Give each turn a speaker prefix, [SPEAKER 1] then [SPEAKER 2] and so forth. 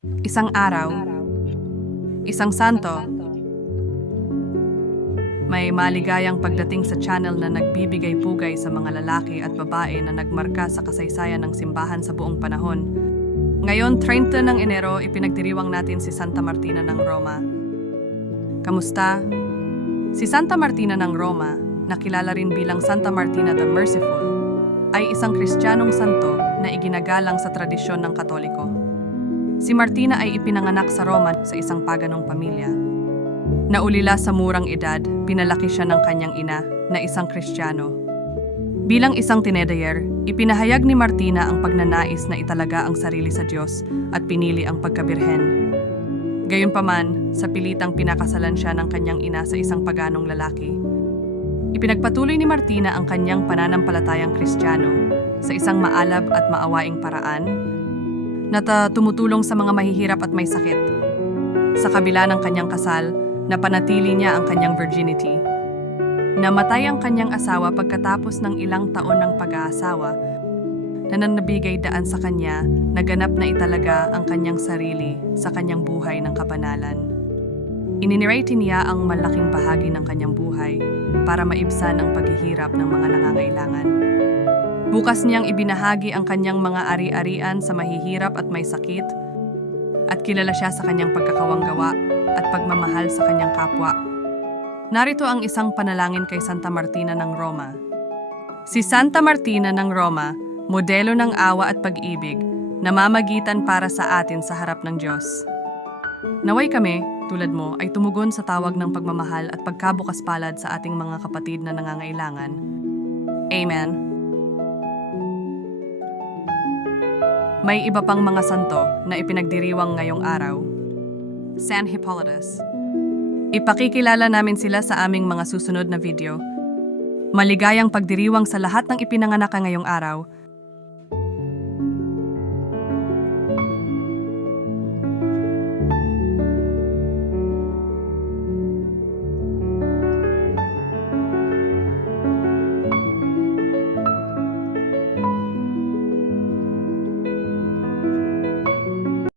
[SPEAKER 1] Isang araw, isang santo, may maligayang pagdating sa channel na nagbibigay pugay sa mga lalaki at babae na nagmarka sa kasaysayan ng simbahan sa buong panahon. Ngayon, 30 ng Enero, ipinagdiriwang natin si Santa Martina ng Roma. Kamusta? Si Santa Martina ng Roma, nakilala rin bilang Santa Martina the Merciful, ay isang kristyanong santo na iginagalang sa tradisyon ng Katoliko. Si Martina ay ipinanganak sa Roma sa isang paganong pamilya. Naulila sa murang edad, pinalaki siya ng kanyang ina na isang kristyano. Bilang isang tinedayer, ipinahayag ni Martina ang pagnanais na italaga ang sarili sa Diyos at pinili ang pagkabirhen. Gayunpaman, sa pilitang pinakasalan siya ng kanyang ina sa isang paganong lalaki. Ipinagpatuloy ni Martina ang kanyang pananampalatayang kristyano sa isang maalab at maawaing paraan na tumutulong sa mga mahihirap at may sakit. Sa kabila ng kanyang kasal, napanatili niya ang kanyang virginity. Namatay ang kanyang asawa pagkatapos ng ilang taon ng pag-aasawa na nanabigay daan sa kanya na ganap na italaga ang kanyang sarili sa kanyang buhay ng kabanalan. Ininirate niya ang malaking bahagi ng kanyang buhay para maibsan ang paghihirap ng mga nangangailangan. Bukas niyang ibinahagi ang kanyang mga ari-arian sa mahihirap at may sakit at kilala siya sa kanyang pagkakawanggawa at pagmamahal sa kanyang kapwa. Narito ang isang panalangin kay Santa Martina ng Roma. Si Santa Martina ng Roma, modelo ng awa at pag-ibig, namamagitan para sa atin sa harap ng Diyos. Naway kami, tulad mo, ay tumugon sa tawag ng pagmamahal at pagkabukas palad sa ating mga kapatid na nangangailangan. Amen. May iba pang mga santo na ipinagdiriwang ngayong araw. San Hippolytus. Ipakikilala namin sila sa aming mga susunod na video. Maligayang pagdiriwang sa lahat ng ipinanganak ngayong araw